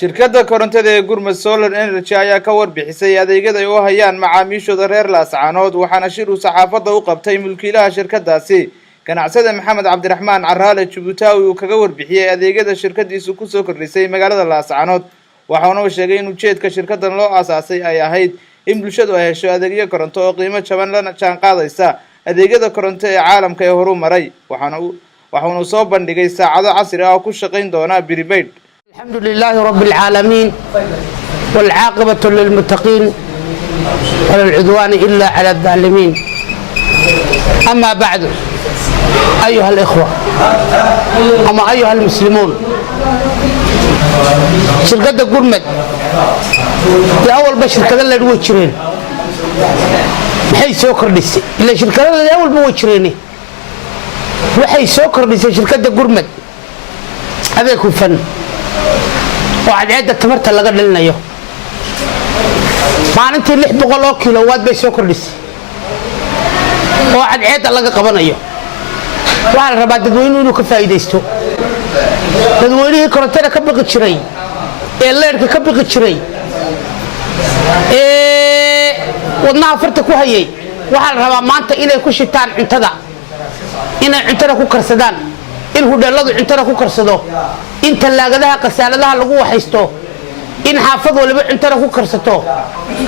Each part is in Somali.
shirkadda korontada ee Gurmad Solar Energy ayaa ka warbixisay adeegyada ay u hayaan macaamiishooda reer Laascaanood waxaana shir uu saxaafadda u qabtay mulkiilaha shirkadaasi ganacsade Maxamed Cabdiraxmaan Caraale Jubutaawi uu kaga warbixiyay adeegyada shirkadiisu ku soo kordhisay magaalada Laascaanood waxaana uu sheegay in ujeedka shirkaddan loo aasaasay ay ahayd in bulshadu ay hesho adeegyo koronto oo qiimo jaban lana jaan qaadaysa adeegyada koronto ee caalamka ee horumaray waxaanu soo bandhigay saacado casri ah oo ku shaqeyn doona prepaid. الحمد لله رب العالمين والعاقبة للمتقين ولا العدوان إلا على الظالمين. أما بعد أيها الإخوة أما أيها المسلمون شركة قرمد لأول بشركة اللي نوشرين بحيث سوكر لسي إلا شركة اللي أول بوشريني بحيث سوكر لسي شركة قرمد هذا يكون فن وعد عدة تمرت اللي قد لنا يوم maalintii 600 kilowatt bay soo kordhisay oo cadceed laga qabanayo waxa la rabaa dadweynuhu inuu ka faa'iideysto dadweynuhu korontada ka baqi jiray ee leerka ka baqi jiray wadnaha farta ku hayay waxa la rabaa maanta inay ku shitaan cuntada inay cuntada ku karsadaan in hudheeladu cuntada ku karsado in talaagadaha qasaaladaha lagu waxaysto in xaafad waliba cuntada ku karsato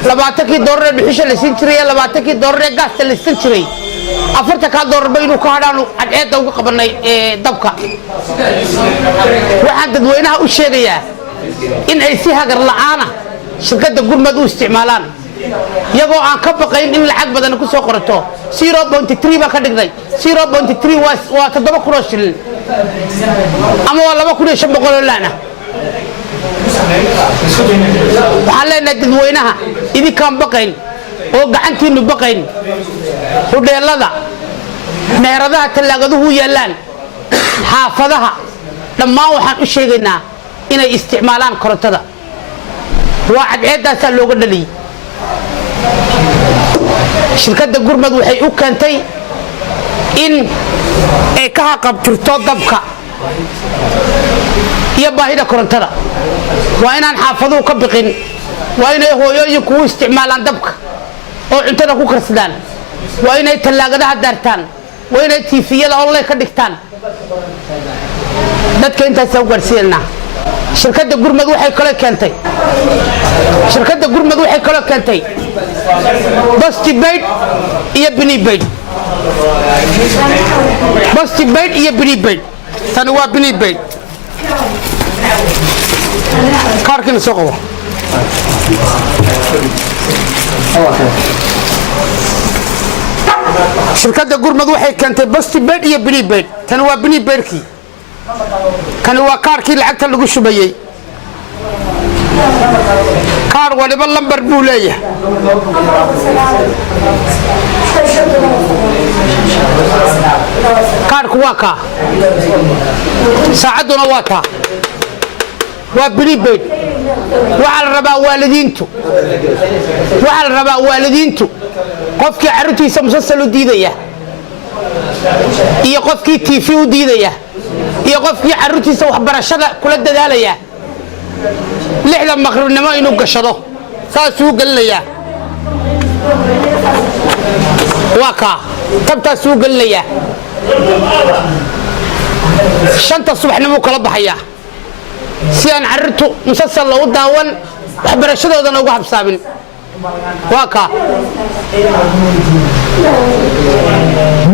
$20 dhuxusha la siin jiray $20 gaasta la siin jiray $40 ba inuu ka hadhaano cadceedda uga qabanay dabka waxaan dadweynaha u sheegayaa in ay si hagar la'aana shirkadda Gurmad u isticmaalaan iyagoo aan ka baqayn in lacag badan ku soo qorato 0.3 ba ka dhignay 0.3 waa 7,000 shilin ama waa 2,500 laana waxaan leenahay dadweynaha idinkaan baqayn oo gacantiinu baqayn hudheelada meheradaha talaagaduhu yaalaan xaafadaha dhammaan waxaan u sheegaynaa inay isticmaalaan korontada waa cadceeddaasa looga dhaliyay shirkadda Gurmad waxay u keentay in ay ka haqabtirto dabka iyo baahida korontada waa inaan xaafaduhu ka baqin waa inay hooyooyinku u isticmaalaan dabka oo cuntada ku karsadaan waa inay talaagadaha daartaan waa inay tiifiyada online ka dhigtaan dadka intaas u gaarsiinaa shirkadda Gurmad waxay kale keentay Postpaid iyo Prepaid tani waa Prepaid كاركن سوقه شركة Gurmad waxay keentay Postpaid iyo Prepaid tan waa Prepaidki kan waa kaarkii lacagta lagu shubayay kaar waliba lambar buu leeyahay kaarku waa ka saacaduna waa ta waa Prepaid waxa la rabaa waalidiintu qofkii carruurtiisa musalsal u diidaya iyo qofkii TV u diidaya iyo qofkii carruurtiisa waxbarashada kula dadaalaya 6 maqribnimo inuu gashado saas uu galnaya waa ka tabtaas uu galnaya 5 subaxnimo kala baxaya si aan carruurtu musalsal loo daawan waxbarashadoodana uga habsaamin waa ka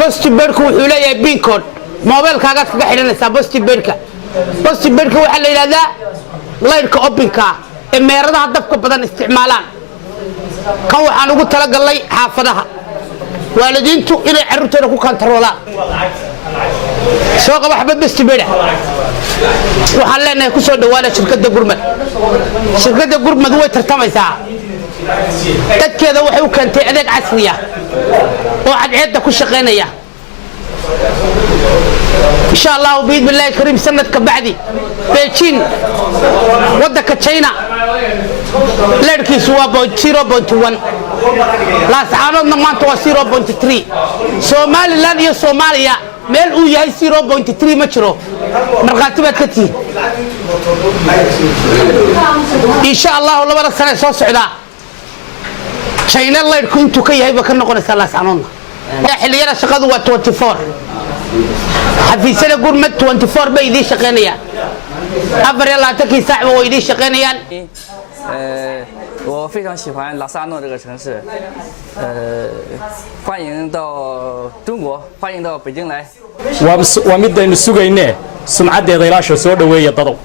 Postpaidku wuxuu leeyahay pin code mobilkaaga kaga xiranaysaa Postpaidka waxa la yiraahdaa leerka openka ee meheradaha dabka badan isticmaalaan kan waxaan ugu talagalay xaafadaha waalidiintu inay carruurtooda ku kantaroolaan soo qaba xabad Postpaid waxaan leenahay ku soo dhawaada shirkadda Gurmad way tartamaysaa dadkeeda waxay u keentay adeeg casri ah oo cadceedda ku shaqeynaya إن شاء الله بإذن الله الكريم سنة كبعدي بيجين ودك تشينا ليركي سوا 0.1 Laascaanood maanta waa 0.3 Somaliland iyo Soomaaliya meel uu yahay 0.3 ma jiro marqaatibaad ka tii إن شاء الله ولا بلا سنة سو سعدا شينا الله يكون تكيه هيبة كنا قلنا ثلاث عنونا حلينا شقادو 24 حفيسنا قرمة 24 بيدي شقينيا أفر يلا تكي ساعة ويدي شقينيا 我非常喜欢拉萨诺这个城市，欢迎到中国，欢迎到北京来。waa midaynu sugayne sumcaddeeda ilaasha soo dhaweeya dadow